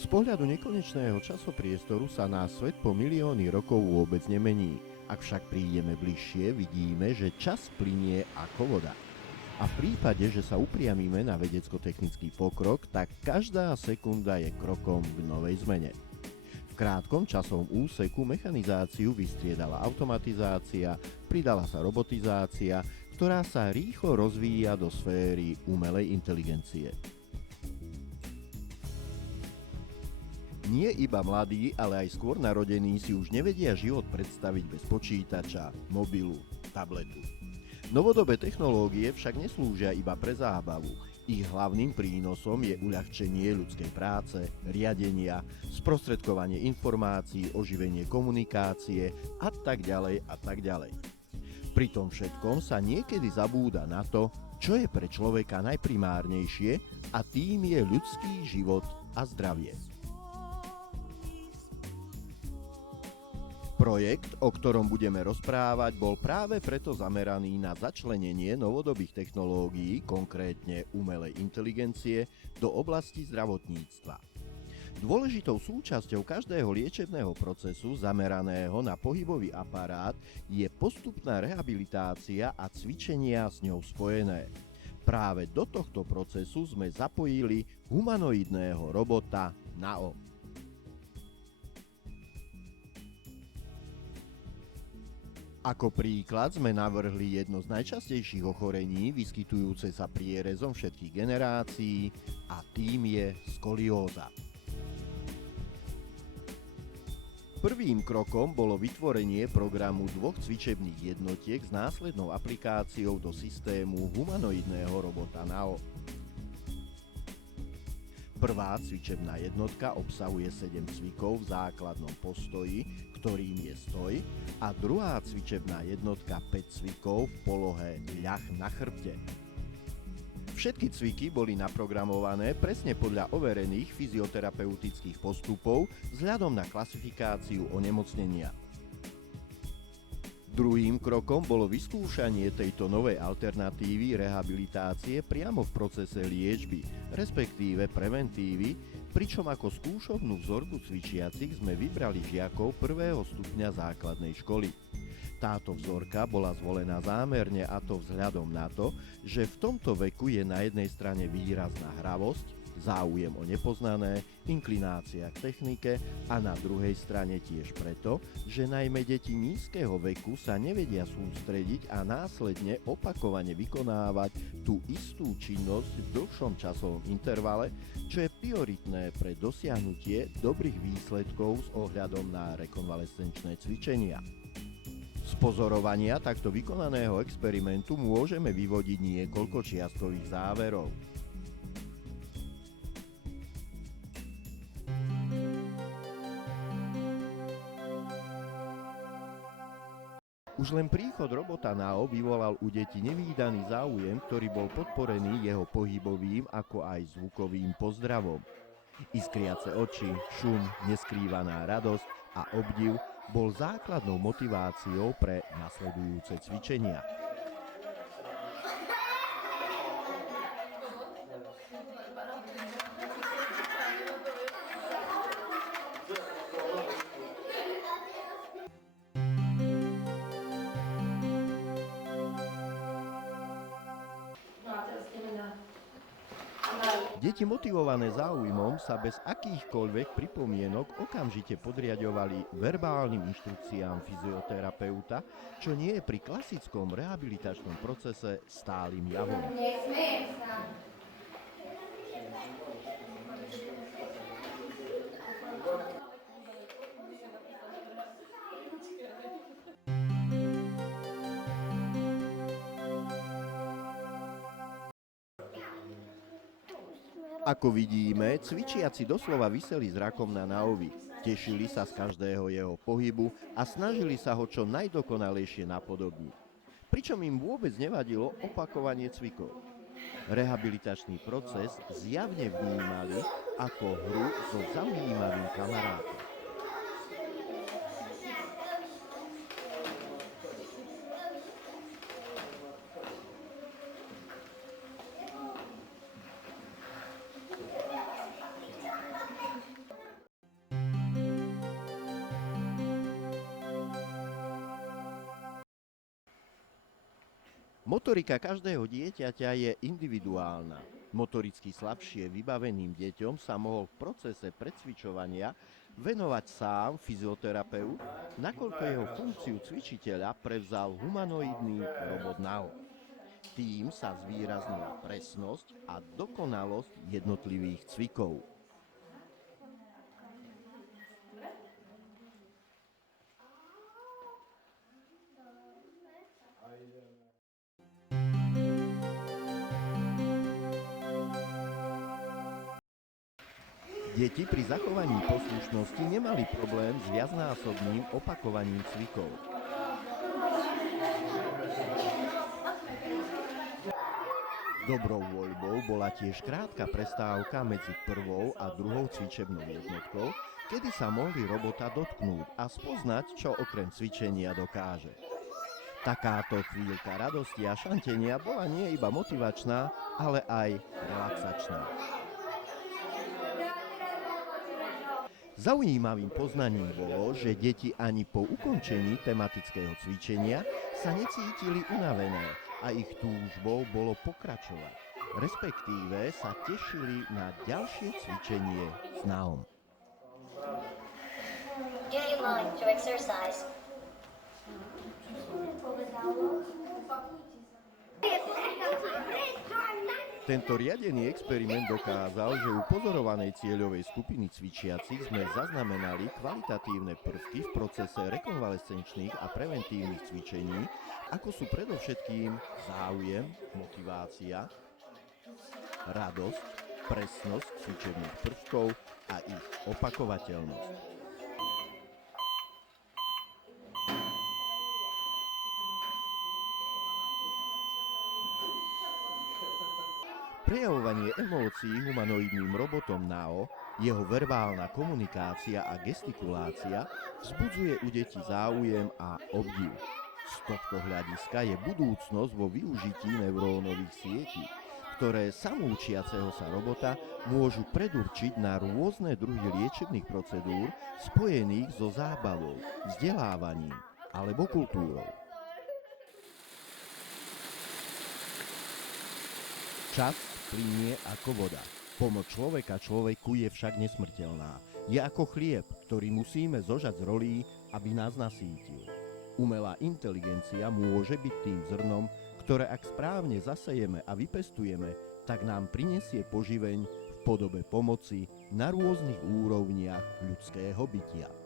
Z pohľadu nekonečného časopriestoru sa náš svet po milióny rokov vôbec nemení. Ak však prídeme bližšie, vidíme, že čas plynie ako voda. A v prípade, že sa upriamíme na vedecko-technický pokrok, tak každá sekunda je krokom k novej zmene. V krátkom časovom úseku mechanizáciu vystriedala automatizácia, pridala sa robotizácia, ktorá sa rýchlo rozvíja do sféry umelej inteligencie. Nie iba mladí, ale aj skôr narodení si už nevedia život predstaviť bez počítača, mobilu, tabletu. Novodobé technológie však neslúžia iba pre zábavu. Ich hlavným prínosom je uľahčenie ľudskej práce, riadenia, sprostredkovanie informácií, oživenie komunikácie a tak ďalej a tak ďalej. Pri tom všetkom sa niekedy zabúda na to, čo je pre človeka najprimárnejšie, a tým je ľudský život a zdravie. Projekt, o ktorom budeme rozprávať, bol práve preto zameraný na začlenenie novodobých technológií, konkrétne umelej inteligencie, do oblasti zdravotníctva. Dôležitou súčasťou každého liečebného procesu zameraného na pohybový aparát je postupná rehabilitácia a cvičenia s ňou spojené. Práve do tohto procesu sme zapojili humanoidného robota NAO. Ako príklad sme navrhli jedno z najčastejších ochorení vyskytujúce sa prierezom všetkých generácií, a tým je skolióza. Prvým krokom bolo vytvorenie programu dvoch cvičebných jednotiek s následnou aplikáciou do systému humanoidného robota NAO. Prvá cvičebná jednotka obsahuje 7 cvikov v základnom postoji, ktorým je stoj, a druhá cvičebná jednotka 5 cvikov v polohe ľah na chrbte. Všetky cviky boli naprogramované presne podľa overených fyzioterapeutických postupov vzhľadom na klasifikáciu onemocnenia. Druhým krokom bolo vyskúšanie tejto novej alternatívy rehabilitácie priamo v procese liečby, respektíve preventívy, pričom ako skúšobnú vzorku cvičiacich sme vybrali žiakov 1. stupňa základnej školy. Táto vzorka bola zvolená zámerne, a to vzhľadom na to, že v tomto veku je na jednej strane výrazná hravosť, záujem o nepoznané, inklinácia k technike, a na druhej strane tiež preto, že najmä deti nízkeho veku sa nevedia sústrediť a následne opakovane vykonávať tú istú činnosť v dlhšom časovom intervale, čo je prioritné pre dosiahnutie dobrých výsledkov s ohľadom na rekonvalescenčné cvičenia. Z pozorovania takto vykonaného experimentu môžeme vyvodiť niekoľko čiastkových záverov. Už len príchod robota NAO vyvolal u detí nevídaný záujem, ktorý bol podporený jeho pohybovým ako aj zvukovým pozdravom. Iskriace oči, šum, neskrývaná radosť a obdiv bol základnou motiváciou pre nasledujúce cvičenia. Deti motivované záujmom sa bez akýchkoľvek pripomienok okamžite podriaďovali verbálnym inštrukciám fyzioterapeuta, čo nie je pri klasickom rehabilitačnom procese stálym javom. Ako vidíme, cvičiaci doslova viseli zrakom na NAOvi, tešili sa z každého jeho pohybu a snažili sa ho čo najdokonalejšie napodobniť. Pričom im vôbec nevadilo opakovanie cvikov. Rehabilitačný proces zjavne vnímali ako hru so zaujímavým kamarátom. Motorika každého dieťaťa je individuálna. Motoricky slabšie vybaveným deťom sa mohol v procese precvičovania venovať sám fyzioterapeut, nakoľko jeho funkciu cvičiteľa prevzal humanoidný robot Nao. Tým sa zvýraznila presnosť a dokonalosť jednotlivých cvikov. Deti pri zachovaní poslušnosti nemali problém s viacnásobným opakovaním cvikov. Dobrou voľbou bola tiež krátka prestávka medzi prvou a druhou cvičebnou jednotkou, kedy sa mohli robota dotknúť a spoznať, čo okrem cvičenia dokáže. Takáto chvíľka radosti a šantenia bola nie iba motivačná, ale aj relaxačná. Zaujímavým poznaním bolo, že deti ani po ukončení tematického cvičenia sa necítili unavené a ich túžbou bolo pokračovať, respektíve sa tešili na ďalšie cvičenie s Naom. Do you like to exercise? Tento riadený experiment dokázal, že u pozorovanej cieľovej skupiny cvičiacich sme zaznamenali kvalitatívne prvky v procese rekonvalescenčných a preventívnych cvičení, ako sú predovšetkým záujem, motivácia, radosť, presnosť cvičebných prvkov a ich opakovateľnosť. Prejavovanie emócií humanoidným robotom Nao, jeho verbálna komunikácia a gestikulácia vzbudzuje u detí záujem a obdiv. Z tohto hľadiska je budúcnosť vo využití neurónových sietí, ktoré samoučiaceho sa robota môžu predurčiť na rôzne druhy liečebných procedúr spojených so zábavou, vzdelávaním alebo kultúrou. Čas plynie ako voda. Pomoc človeka človeku je však nesmrteľná. Je ako chlieb, ktorý musíme zožať z rolí, aby nás nasýtil. Umelá inteligencia môže byť tým zrnom, ktoré ak správne zasejeme a vypestujeme, tak nám prinesie poživeň v podobe pomoci na rôznych úrovniach ľudského bytia.